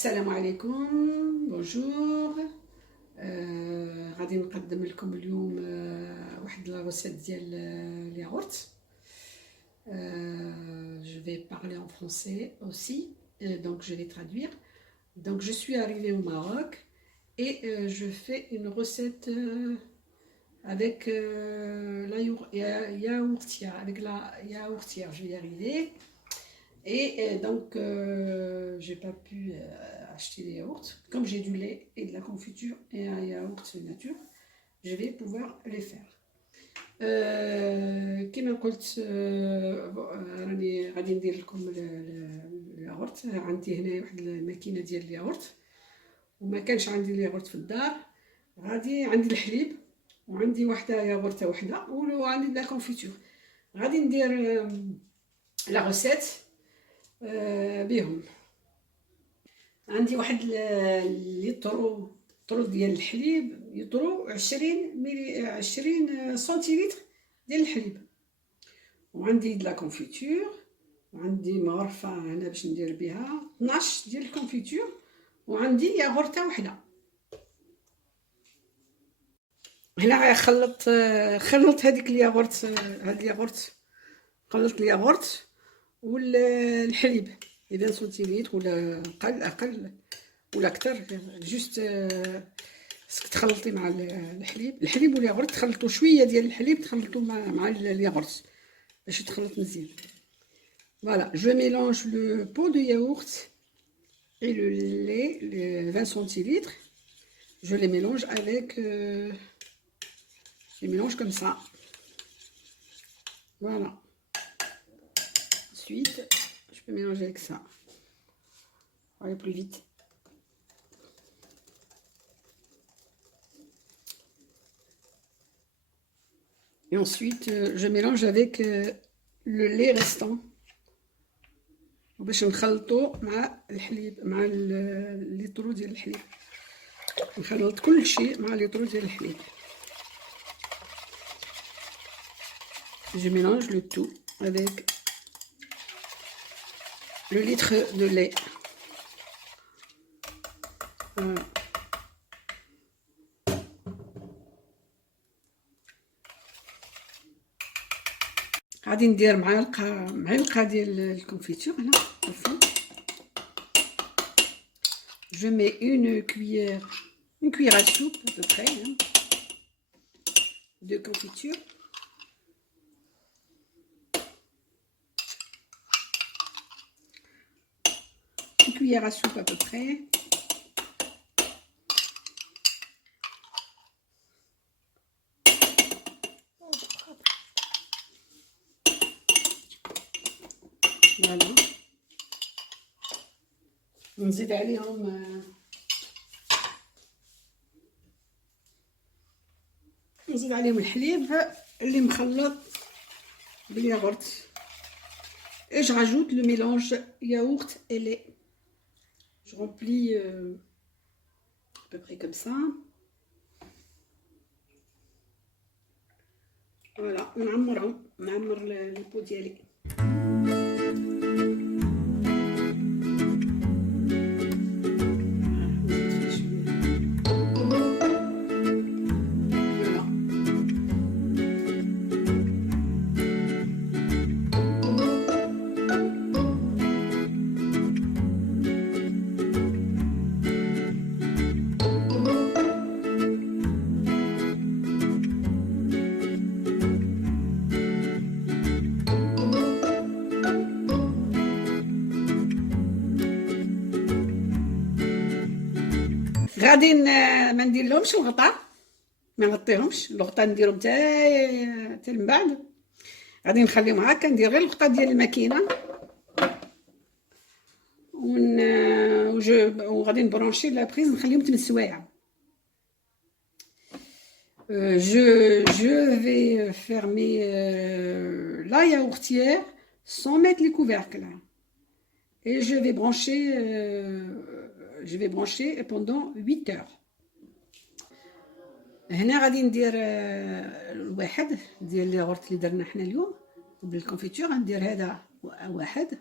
السلام عليكم. بونجور. غادي نقدم لكم اليوم واحد لا روسيت ديال الياغورت. Je vais parler en français aussi, donc je vais traduire. Donc je suis arrivée au Maroc et je fais une recette avec la yaourtière, avec la yaourtière, je vais y arriver. Et donc, j'ai pas pu acheter des yaourts. Comme j'ai du lait et de la confiture et un yaourt nature, je vais pouvoir les faire. كما قلت راني غادي ندير لكم الياغورت. عندي هنا واحد الماكينه ديال الياغورت وما كانش عندي الياغورت في الدار. غادي عندي الحليب وعندي واحده ياغورته وحده وعندي لا كونفيتور. غادي ندير لا روسيت بهم. عندي واحد لتر ديال الحليب، يطرو 20 سنتيلتر ديال الحليب، وعندي د لا كونفيتور، وعندي مغرفه هنا باش ندير بها 12 ديال الكونفيتور، وعندي ياغورته وحده. هنا خلط هذيك الياغورت، هاد الياغورت خلطت الياغورت والحليب 20 سنتيلتر ولا اقل ولا اكثر. جوست تخلطي مع الحليب والياغورت، تخلطوا شويه ديال الحليب تخلطوا مع الياغورت باش يتخلط مزيان. فوالا جو ميلونج لو بو دو ياغورت et le lait, les 20 centilitres, je les mélange avec je les mélange comme ça. Voilà. Ensuite, je peux mélanger avec ça. Pour aller plus vite. Et ensuite, je mélange avec le lait restant. باش نخلطو مع الحليب، مع الليترو ديال الحليب. نخلط كل شيء مع الليترو ديال الحليب. Je mélange le tout avec le litre de lait. Voilà. غادي ندير معلقه ديال الكونفيتور هنا في الفم. Je mets une cuillère à soupe à peu près de confiture. Une cuillère à soupe à peu près. Voilà. نزيد عليهم الحليب اللي مخلط بالياغورت. Et je rajoute le mélange yaourt et lait. Je remplis à peu près comme ça. Voilà, نعمر البو ديالي. غادي ما نديرلهمش الغطاء، ما نغطيهمش. الغطاء نديرهم حتى من بعد. غادي نخليهم هكا، ندير غير الغطاء ديال الماكينه وغادي نبرونشي لا بريز، نخليهم 8 سوايع. Je vais fermer la yaourtière sans mettre les couvercles et je vais brancher pendant 8 heures. هنا غادي ندير الواحد ديال الياغورت اللي درنا حنا اليوم بالكونفيتور. غندير هذا واحد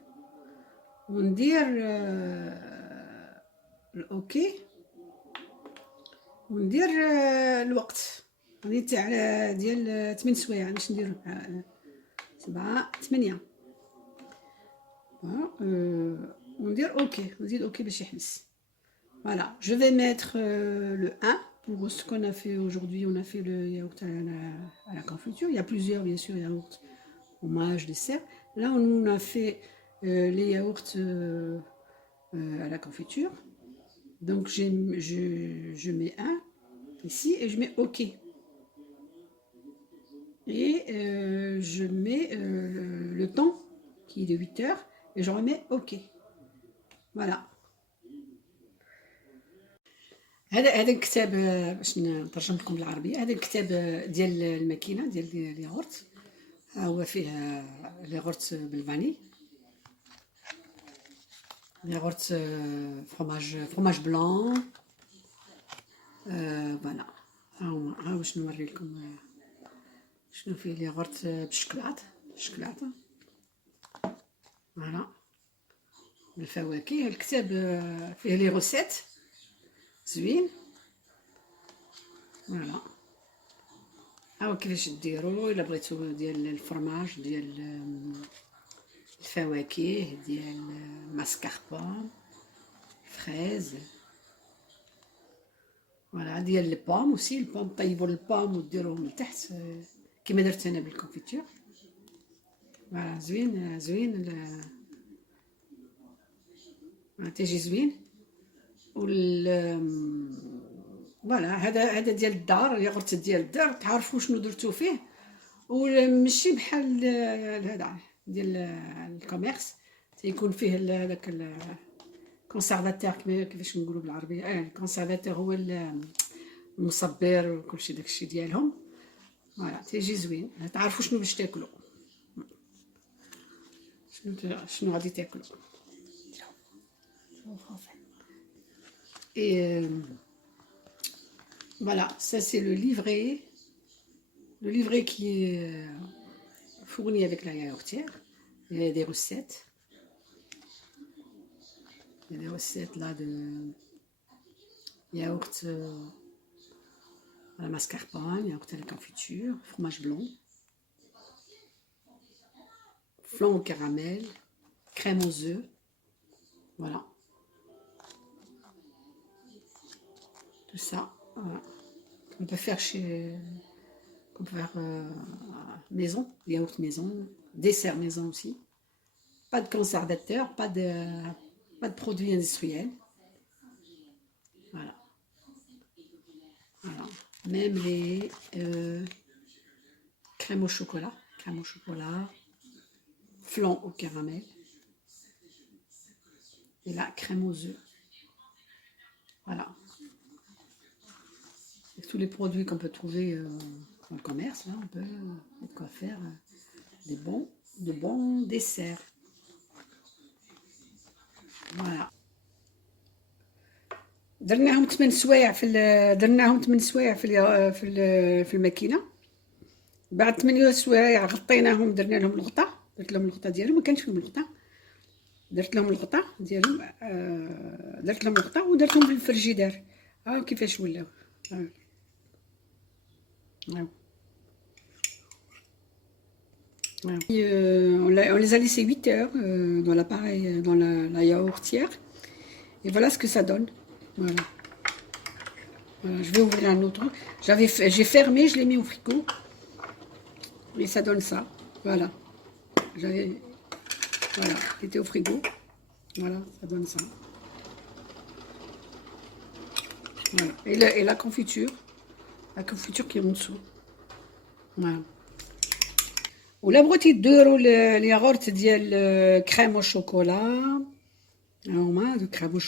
وندير الاوكي وندير الوقت غادي تاع ديال 8 سوايع باش ندير 7 8 وندير اوكي نزيد اوكي باش يحبس. Voilà, je vais mettre le 1 pour ce qu'on a fait aujourd'hui. On a fait le yaourt à la confiture. Il y a plusieurs, bien sûr, yaourts, fromage, dessert. Là, on a fait les yaourts à la confiture. Donc, je mets 1 ici et je mets OK. Et je mets le temps qui est de 8 heures et je remets OK. Voilà. هذا الكتاب باش نترجم لكم بالعربيه. هذا الكتاب ديال الماكينه ديال الياغورت. ها هو فيه الياغورت بالفاني، الياغورت فروماج بلون. فوالا ها باش نوري لكم شنو فيه الياغورت بالشكلاط. فوالا بالفواكه. الكتاب فيه لي روسيت زوين. فوالا هاو كيفاش ديروا الا بغيتو ديال الفرماج ديال الفواكه ديال ماسكاربون فريز. فوالا ديال البوم اوسي. البوم طيبوا البوم وديروهم لتحت كيما درت انا بالكونفيتور. فوالا زوين تيجي زوين. فوالا هذا ديال الدار، الياغورت ديال الدار تعرفوا شنو درتو فيه. وماشي بحال هذا ديال الكوميرس تيكون فيه هذاك الكونسيرفاتور كيفاش نقولوا بالعربيه. الكونسيرفاتور هو المصبر وكلشي داكشي ديالهم. فوالا تيجي زوين. تعرفوا شنو باش تاكلوا، شنو غادي تاكلوا. Et voilà, ça c'est le livret qui est fourni avec la yaourtière. Il y a des recettes. Il y a des recettes là de yaourt à la mascarpone, yaourt à la confiture, fromage blond, flan au caramel, crème aux œufs. Voilà. Tout ça, voilà. On peut faire maison, yaourt maison, dessert maison aussi. Pas de conservateur, pas de produits industriels. Voilà. Voilà. Même les crèmes au chocolat, flan au caramel. Et là, crème aux œufs. Voilà. Et tous les produits qu'on peut trouver dans le commerce, là, on peut de quoi faire de bons desserts. Voilà. درناهم 8 سوايع في الماكينه. بعد 8 سوايع غطيناهم، درنا لهم الغطاء، درت لهم الغطاء ديالهم، ما كانش فيهم الغطاء، درت لهم الغطاء ديالهم، ودرتهم في الفريجيدار. ها كيفاش ولاو. On les a laissés 8 heures dans l'appareil, dans la yaourtière. Et voilà ce que ça donne. Voilà. Voilà, je vais ouvrir un autre. J'ai fermé, je l'ai mis au frigo. Et ça donne ça. Voilà. Voilà, il était au frigo. Voilà, ça donne ça. Voilà. Et la confiture qui est en dessous. Voilà. ولا بغيتي ديروا الياغورت ديال كريم او شوكولا، هما هادو كريم او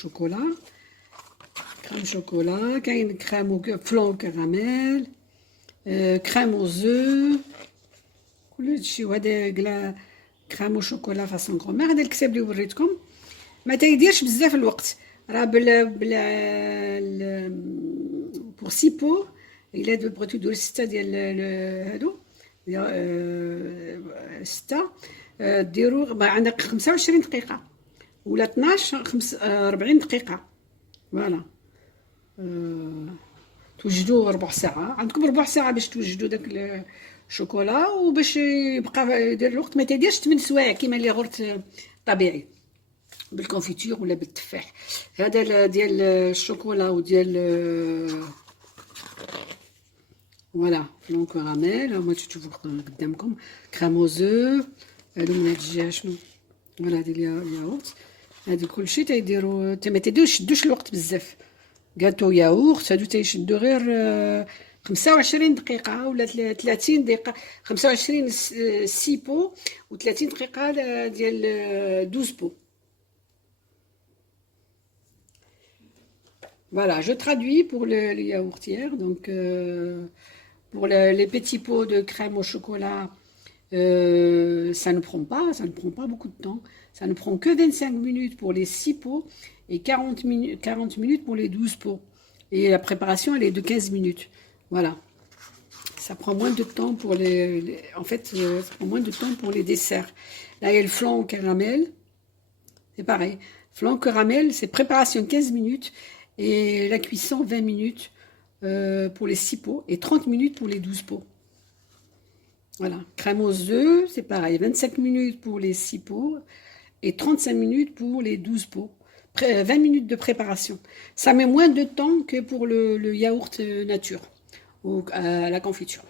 شوكولا، كاين كريم او فلون كراميل، كريم او زو، كل هادشي. وهذا كلا كريم او شوكولا فاصون غومير. هذا الكتاب اللي وريتكم ما تيديرش بزاف الوقت، راه بلا بور 6 بو الا بغيتو ديروا 6 ديال هادو 6 ديروا عندك 25 دقيقة ولا 12 40 دقيقة. فوالا. توجدوا ربع ساعة، عندكم ربع ساعة باش توجدوا داك الشوكولا، وباش يبقى يدير الوقت ما تيديرش 8 سوايع كيما الياغورت الطبيعي بالكونفيتور ولا بالتفاح. هذا ديال الشوكولا وديال فوالا فلون كراميل، هما تشوفوا قدامكم كراموزو. هادو من هاد الجهة شنو، فوالا هادي الياغورت. هادي كلشي تيديروا ما تيشدوش الوقت بزاف. جاتو ياغورت هادو تيشدو غير 25 دقيقة ولا 30 دقيقة. 25 سيبو و 30 دقيقة ديال 12 بو. Voilà, je traduis pour les yaourtières. Donc, pour les petits pots de crème au chocolat, ça ne prend pas beaucoup de temps. Ça ne prend que 25 minutes pour les 6 pots et 40 minutes pour les 12 pots. Et la préparation, elle est de 15 minutes. Voilà. Ça prend moins de temps pour en fait, ça prend moins de temps pour les desserts. Là, il y a le flan au caramel. C'est pareil. Flan au caramel, c'est préparation 15 minutes et la cuisson 20 minutes pour les 6 pots et 30 minutes pour les 12 pots. Voilà. Crème aux œufs, c'est pareil. 25 minutes pour les 6 pots et 35 minutes pour les 12 pots. 20 minutes de préparation. Ça met moins de temps que pour le yaourt nature ou à la confiture.